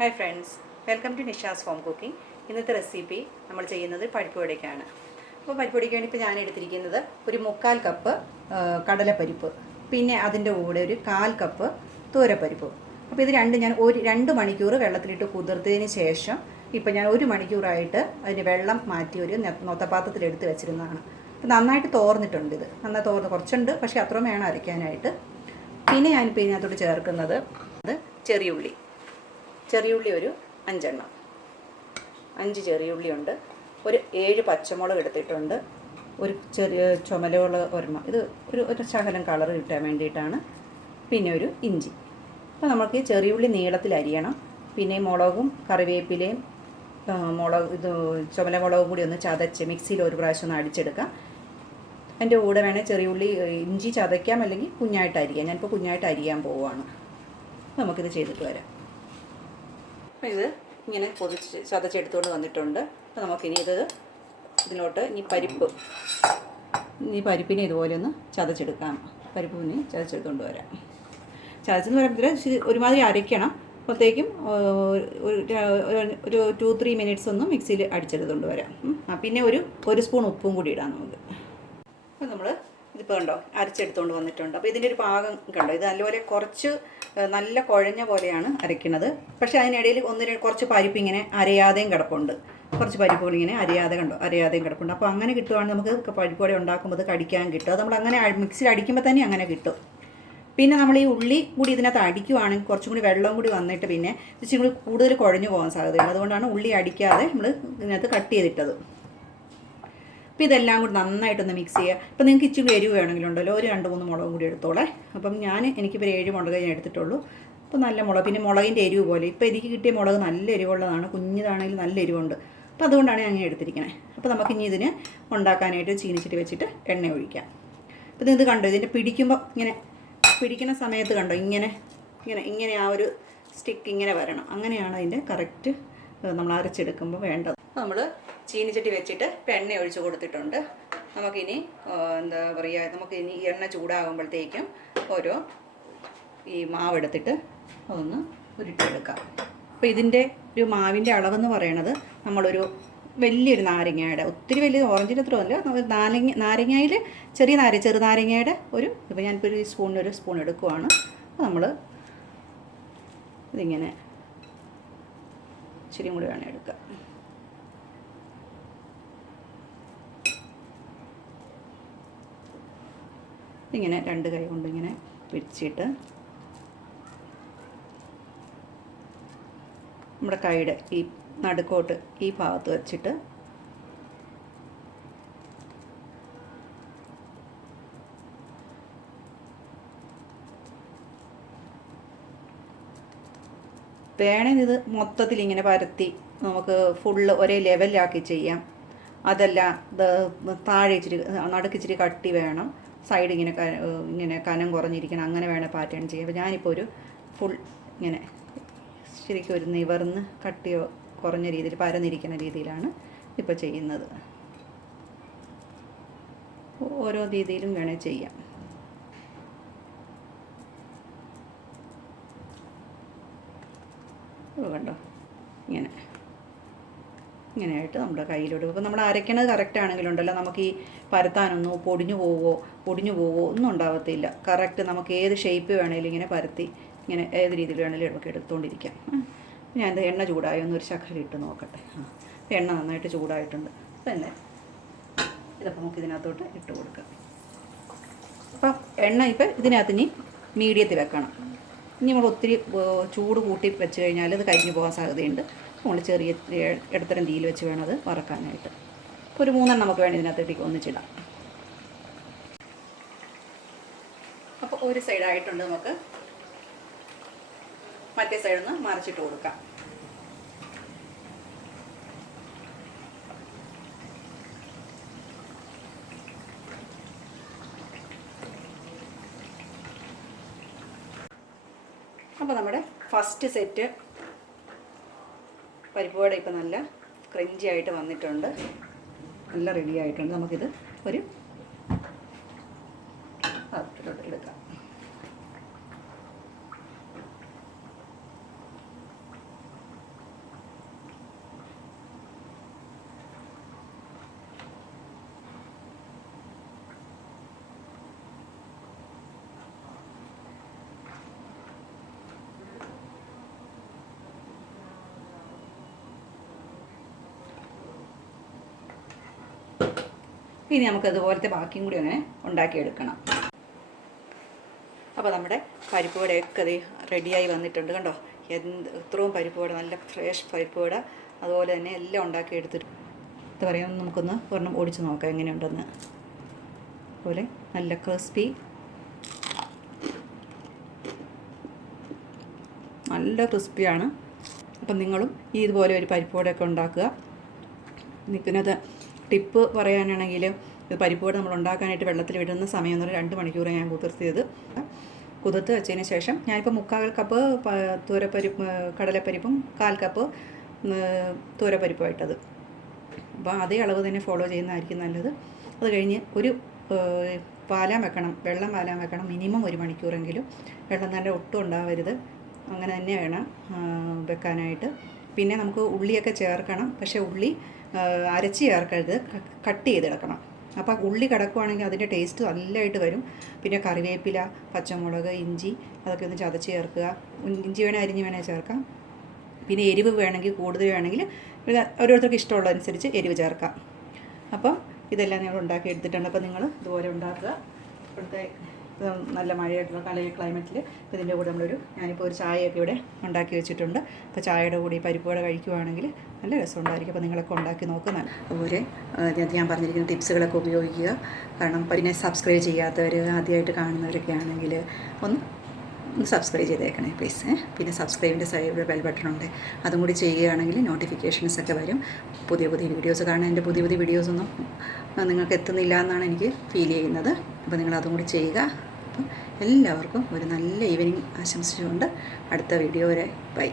Hi friends, welcome to Nisha's home cooking. ഇന്നത്തെ recipe നമ്മൾ ചെയ്യുന്നത് പരിപ്പ് വടയ്ക്കാണ്. അപ്പോൾ പരിപ്പ് വടയ്ക്ക് വേണ്ടി ഇപ്പോൾ ഞാൻ എടുത്തിരിക്കുന്നത് ഒരു 3/4 കപ്പ് കടലപ്പരിപ്പ്, പിന്നെ അതിൻ്റെ കൂടെ ഒരു 1/4 കപ്പ് തൂരപ്പരിപ്പ്. അപ്പോൾ ഇത് രണ്ടും ഞാൻ 2 മണിക്കൂർ വെള്ളത്തിലിട്ട് കുതിർത്തതിന് ശേഷം ഇപ്പോൾ ഞാൻ 1 മണിക്കൂറായിട്ട് അതിന് വെള്ളം മാറ്റി ഒരു നൊത്തപാത്രത്തിലെടുത്ത് വെച്ചിരുന്നതാണ്. അപ്പോൾ നന്നായിട്ട് തോർന്നിട്ടുണ്ട്. ഇത് നന്നായി തോർന്ന് കുറച്ചുണ്ട്, പക്ഷേ അത്രയും വേണം അരയ്ക്കാനായിട്ട്. പിന്നെ ഞാനിപ്പോൾ ഇതിനകത്തോട്ട് ചേർക്കുന്നത് ചെറിയുള്ളി ഒരു 5 എണ്ണം, 5 ചെറിയുള്ളി ഉണ്ട്. ഒരു 7 പച്ചമുളക് എടുത്തിട്ടുണ്ട്. ഒരു ചെറിയ ചുമലമുളക് ഒരെണ്ണം, ഇത് ഒരു ശകലം കളർ കിട്ടാൻ വേണ്ടിയിട്ടാണ്. പിന്നെ ഒരു ഇഞ്ചി. അപ്പോൾ നമുക്ക് ഈ ചെറിയുള്ളി നീളത്തിൽ അരിയണം. പിന്നെ മുളകും കറിവേപ്പിലയും ചുമലമുളകും കൂടി ഒന്ന് ചതച്ച് മിക്സിയിൽ ഒരു പ്രാവശ്യം ഒന്ന് അടിച്ചെടുക്കാം. അതിൻ്റെ കൂടെ വേണേൽ ചെറിയുള്ളി ഇഞ്ചി ചതയ്ക്കാം, അല്ലെങ്കിൽ കുഞ്ഞായിട്ട് അരിയാം. ഞാനിപ്പോൾ കുഞ്ഞായിട്ട് അരിയാൻ പോവുകയാണ്. നമുക്കിത് ചെയ്തിട്ട് വരാം. അപ്പോൾ ഇത് ഇങ്ങനെ ചതച്ചെടുത്തുകൊണ്ട് വന്നിട്ടുണ്ട്. അപ്പോൾ നമുക്കിനി ഇതിലോട്ട് പരിപ്പിനെ ഇതുപോലെ ഒന്ന് ചതച്ചെടുക്കാം. പരിപ്പിനെ ചതച്ചെടുത്തുകൊണ്ട് വരാം. ചതച്ചെന്ന് പറയുമ്പോൾ ഒരുമാതിരി അരയ്ക്കണം. അപ്പോഴത്തേക്കും ഒരു 2-3 മിനിറ്റ്സ് ഒന്ന് മിക്സിയിൽ അടിച്ചെടുത്തുകൊണ്ട് വരാം. പിന്നെ ഒരു സ്പൂൺ ഉപ്പും കൂടി ഇടാം നമുക്ക്. അപ്പോൾ നമ്മൾ ഇതിപ്പോൾ കണ്ടോ അരച്ചെടുത്തുകൊണ്ട് വന്നിട്ടുണ്ട്. അപ്പോൾ ഇതിൻ്റെ ഒരു പാകം കണ്ടോ, ഇത് നല്ലപോലെ കുറച്ച് നല്ല കുഴഞ്ഞ പോലെയാണ് അരയ്ക്കുന്നത്. പക്ഷേ അതിനിടയിൽ കുറച്ച് പരിപ്പ് ഇങ്ങനെ അരയാതെയും കിടപ്പുണ്ട്. കുറച്ച് പരിപ്പുകൾ ഇങ്ങനെ അരയാതെയും കിടപ്പുണ്ട്. അപ്പോൾ അങ്ങനെ കിട്ടുവാണെങ്കിൽ നമുക്ക് പരിപ്പ് വട ഉണ്ടാക്കുമ്പോൾ അത് കടിക്കാൻ കിട്ടും. അത് നമ്മൾ അങ്ങനെ മിക്സിയിൽ അടിക്കുമ്പോൾ തന്നെ അങ്ങനെ കിട്ടും. പിന്നെ നമ്മൾ ഈ ഉള്ളി കൂടി ഇതിനകത്ത് അടിക്കുവാണെങ്കിൽ കുറച്ചും കൂടി വെള്ളം കൂടി വന്നിട്ട് പിന്നെ ഇച്ചിരി കൂടി കൂടുതൽ കുഴഞ്ഞു പോകാൻ സാധ്യതയുണ്ട്. അതുകൊണ്ടാണ് ഉള്ളി അടിക്കാതെ നമ്മൾ ഇതിനകത്ത് കട്ട് ചെയ്തിട്ടത്. അപ്പോൾ ഇതെല്ലാം കൂടി നന്നായിട്ടൊന്ന് മിക്സ് ചെയ്യുക. അപ്പോൾ നിങ്ങൾക്ക് ഇച്ചിരി എരിവ് വേണമെങ്കിലുണ്ടല്ലോ, ഒരു 2-3 മുളകും കൂടി എടുത്തോളെ. അപ്പം എനിക്കിപ്പോൾ 7 മുളക് ഞാൻ എടുത്തിട്ടുള്ളൂ. അപ്പോൾ നല്ല മുളക്, പിന്നെ മുളകിൻ്റെ എരിവ് പോലെ ഇപ്പോൾ എനിക്ക് കിട്ടിയ മുളക് നല്ല എരിവുള്ളതാണ്. കുഞ്ഞിതാണെങ്കിൽ നല്ല എരിവുണ്ട്. അപ്പോൾ അതുകൊണ്ടാണ് ഞാൻ അങ്ങനെ എടുത്തിരിക്കുന്നത്. അപ്പോൾ നമുക്ക് ഇനി ഇതിന് ഉണ്ടാക്കാനായിട്ട് ചീനിച്ചിട്ട് വെച്ചിട്ട് എണ്ണ ഒഴിക്കാം. അപ്പോൾ ഇത് കണ്ടോ, ഇതിൻ്റെ പിടിക്കുന്ന സമയത്ത് കണ്ടോ ഇങ്ങനെ ആ ഒരു സ്റ്റിക്ക് ഇങ്ങനെ വരണം. അങ്ങനെയാണ് അതിൻ്റെ കറക്റ്റ് നമ്മൾ അരച്ചെടുക്കുമ്പോൾ വേണ്ടത്. നമ്മൾ ചീനിച്ചട്ടി വെച്ചിട്ട് എണ്ണ ഒഴിച്ച് കൊടുത്തിട്ടുണ്ട്. നമുക്കിനി എന്താ പറയുക, നമുക്കിനി എണ്ണ ചൂടാകുമ്പോഴത്തേക്കും ഈ മാവെടുത്തിട്ട് അതൊന്ന് ഉരുട്ടിയെടുക്കാം. അപ്പോൾ ഇതിൻ്റെ ഒരു മാവിൻ്റെ അളവെന്ന് പറയണത് നമ്മളൊരു വലിയൊരു നാരങ്ങയുടെ, ഒത്തിരി വലിയ ഓറഞ്ചിൻ്റെ അത്ര അല്ല, നാരങ്ങയിൽ ചെറുനാരങ്ങയുടെ ഇപ്പോൾ ഞാനിപ്പോൾ ഒരു സ്പൂൺ എടുക്കുവാണ്. അപ്പോൾ നമ്മൾ ഇതിങ്ങനെ ഇച്ചിരി കൂടി വേണം എടുക്കുക. ഇങ്ങനെ 2 കൈ കൊണ്ട് ഇങ്ങനെ പിടിച്ചിട്ട് നമ്മുടെ കൈയുടെ ഈ നടുക്കോട്ട് ഈ ഭാഗത്ത് വെച്ചിട്ട് വേണമെങ്കിൽ ഇത് മൊത്തത്തിൽ ഇങ്ങനെ പരത്തി നമുക്ക് ഫുള്ള് ഒരേ ലെവലിലാക്കി ചെയ്യാം. അതല്ല താഴെ നടുക്കിച്ചിരി കട്ടി വേണം, സൈഡ് ഇങ്ങനെ കനം കുറഞ്ഞിരിക്കണം, അങ്ങനെ വേണം പാറ്റേൺ ചെയ്യാം. അപ്പോൾ ഞാനിപ്പോൾ ഒരു ഫുൾ ഇങ്ങനെ ശരിക്കും ഒരു നിവർന്ന് കട്ടിയോ കുറഞ്ഞ രീതിയിൽ പരന്നിരിക്കുന്ന രീതിയിലാണ് ഇപ്പോൾ ചെയ്യുന്നത്. ഓരോ രീതിയിലും വേണേൽ ചെയ്യാം. കണ്ടോ, ഇങ്ങനെയായിട്ട് നമ്മുടെ കയ്യിലോട്ട്. ഇപ്പോൾ നമ്മൾ അരയ്ക്കണത് കറക്റ്റ് ആണെങ്കിലുണ്ടല്ലോ, നമുക്ക് ഈ പരത്താനൊന്നും പൊടിഞ്ഞു പോവോ ഒന്നും ഉണ്ടാവത്തില്ല. കറക്റ്റ് നമുക്ക് ഏത് ഷേപ്പ് വേണേലും ഇങ്ങനെ പരത്തി ഇങ്ങനെ ഏത് രീതിയിൽ വേണേലും നമുക്ക് എടുത്തുകൊണ്ടിരിക്കാം. ഞാൻ എണ്ണ ചൂടായി ഒരു ശകലം ഇട്ട് നോക്കട്ടെ. എണ്ണ നന്നായിട്ട് ചൂടായിട്ടുണ്ട്. പിന്നെ ഇതപ്പോൾ നമുക്ക് ഇതിനകത്തോട്ട് ഇട്ട് കൊടുക്കാം. അപ്പം എണ്ണ ഇപ്പം ഇതിനകത്ത് ഇനി മീഡിയത്തിൽ വെക്കണം. ഇനി നമ്മൾ ഒത്തിരി ചൂട് കൂട്ടി വെച്ച് കഴിഞ്ഞാൽ അത് കരിഞ്ഞു പോകാൻ സാധ്യതയുണ്ട്. നമ്മൾ ചെറിയ ഇടത്തരം തീയിൽ വെച്ച് വേണം അത് വറക്കാനായിട്ട്. അപ്പോൾ ഒരു 3 നമുക്ക് വേണം ഇതിനകത്തേക്ക് ഒന്നിച്ചിടാം. അപ്പോൾ ഒരു സൈഡായിട്ടുണ്ട്, നമുക്ക് മറ്റേ സൈഡൊന്ന് മറിച്ചിട്ട് കൊടുക്കാം. അപ്പോൾ നമ്മുടെ ഫസ്റ്റ് സെറ്റ് പരിപ്പ് വട ഇപ്പോൾ നല്ല ക്രഞ്ചി ആയിട്ട് വന്നിട്ടുണ്ട്, നല്ല റെഡി ആയിട്ടുണ്ട്. നമുക്കിത് ഒരു പാത്രത്തിലോട്ട് എടുക്കാം. ഇനി നമുക്കതുപോലത്തെ ബാക്കിയും കൂടി അങ്ങനെ ഉണ്ടാക്കിയെടുക്കണം. അപ്പോൾ നമ്മുടെ പരിപ്പ് വടയൊക്കെ അത് റെഡിയായി വന്നിട്ടുണ്ട്. കണ്ടോ, ഇത്രയും പരിപ്പ് വട, നല്ല ഫ്രഷ് പരിപ്പ് വട, അതുപോലെ തന്നെ എല്ലാം ഉണ്ടാക്കി എടുത്തിട്ട് എന്താ പറയുക, നമുക്കൊന്ന് ഒരെണ്ണം ഓടിച്ച് നോക്കാം എങ്ങനെയുണ്ടെന്ന്. അതുപോലെ നല്ല ക്രിസ്പി, നല്ല ക്രിസ്പിയാണ്. അപ്പം നിങ്ങളും ഇതുപോലെ ഒരു പരിപ്പ് വടയൊക്കെ ഉണ്ടാക്കുക. നിൽക്കുന്നത് ടിപ്പ് പറയാനാണെങ്കിൽ, ഇത് പരിപ്പ് വട നമ്മൾ ഉണ്ടാക്കാനായിട്ട് വെള്ളത്തിൽ വിടുന്ന സമയം എന്ന് പറഞ്ഞാൽ 2 മണിക്കൂർ ഞാൻ കുതിർത്തിയത്. കുതിർത്ത് വെച്ചതിന് ശേഷം ഞാനിപ്പോൾ 3/4 കപ്പ് തൂരപ്പരിപ്പ്, കടലപ്പരിപ്പും 1/4 കപ്പ് തൂരപ്പരിപ്പുമായിട്ടത്. അപ്പോൾ അതേ അളവ് തന്നെ ഫോളോ ചെയ്യുന്നതായിരിക്കും നല്ലത്. അത് കഴിഞ്ഞ് ഒരു പാലാൻ വെക്കണം, വെള്ളം പാലാൻ വെക്കണം മിനിമം 1 മണിക്കൂറെങ്കിലും. വെള്ളം തന്നെ ഒട്ടും ഉണ്ടാവരുത്, അങ്ങനെ തന്നെ വേണം വെക്കാനായിട്ട്. പിന്നെ നമുക്ക് ഉള്ളിയൊക്കെ ചേർക്കണം, പക്ഷേ ഉള്ളി അരച്ച് ചേർക്കരുത്, കട്ട് ചെയ്തെടുക്കണം. അപ്പോൾ ഉള്ളി കിടക്കുവാണെങ്കിൽ അതിൻ്റെ ടേസ്റ്റ് നല്ലതായിട്ട് വരും. പിന്നെ കറിവേപ്പില, പച്ചമുളക്, ഇഞ്ചി അതൊക്കെ ഒന്ന് ചതച്ച് ചേർക്കുക. ഇഞ്ചി വേണേൽ അരിഞ്ഞ് വേണേൽ ചേർക്കാം. പിന്നെ എരിവ് വേണമെങ്കിൽ കൂടുതൽ വേണമെങ്കിൽ ഓരോരുത്തർക്ക് ഇഷ്ടമുള്ളതനുസരിച്ച് എരിവ് ചേർക്കാം. അപ്പം ഇതെല്ലാം ഞങ്ങൾ ഉണ്ടാക്കി എടുത്തിട്ടുണ്ട്. അപ്പോൾ നിങ്ങൾ ഇതുപോലെ ഉണ്ടാക്കുക. ഇപ്പോഴത്തെ നല്ല മഴയായിട്ടുള്ള ക്ലൈമറ്റിൽ ഇതിൻ്റെ കൂടെ ഞാനിപ്പോൾ ഒരു ചായയൊക്കെ ഇവിടെ ഉണ്ടാക്കി വെച്ചിട്ടുണ്ട്. അപ്പോൾ ചായയുടെ കൂടി പരിപ്പ് വട കഴിക്കുവാണെങ്കിൽ നല്ല രസമുണ്ടായിരിക്കും. അപ്പോൾ നിങ്ങളൊക്കെ ഉണ്ടാക്കി നോക്കുന്നതാണ്. അതുപോലെ ഞാൻ പറഞ്ഞിരിക്കുന്ന ടിപ്സുകളൊക്കെ ഉപയോഗിക്കുക. കാരണം പിന്നെ സബ്സ്ക്രൈബ് ചെയ്യാത്തവർ, ആദ്യമായിട്ട് കാണുന്നവരൊക്കെ ആണെങ്കിൽ ഒന്ന് സബ്സ്ക്രൈബ് ചെയ്തേക്കണേ പ്ലീസ്. പിന്നെ സബ്സ്ക്രൈബിൻ്റെ സൈഡിൽ ബെൽ ബട്ടണുണ്ട്, അതും കൂടി ചെയ്യുകയാണെങ്കിൽ നോട്ടിഫിക്കേഷൻസൊക്കെ വരും. പുതിയ വീഡിയോസ് കാണാൻ. എൻ്റെ പുതിയ വീഡിയോസൊന്നും നിങ്ങൾക്ക് എത്തുന്നില്ല എന്നാണ് എനിക്ക് ഫീൽ ചെയ്യുന്നത്. അപ്പോൾ നിങ്ങൾ അതും കൂടി ചെയ്യുക. അപ്പം എല്ലാവർക്കും ഒരു നല്ല ഈവനിങ് ആശംസിച്ചുകൊണ്ട് അടുത്ത വീഡിയോ വരെ ബൈ.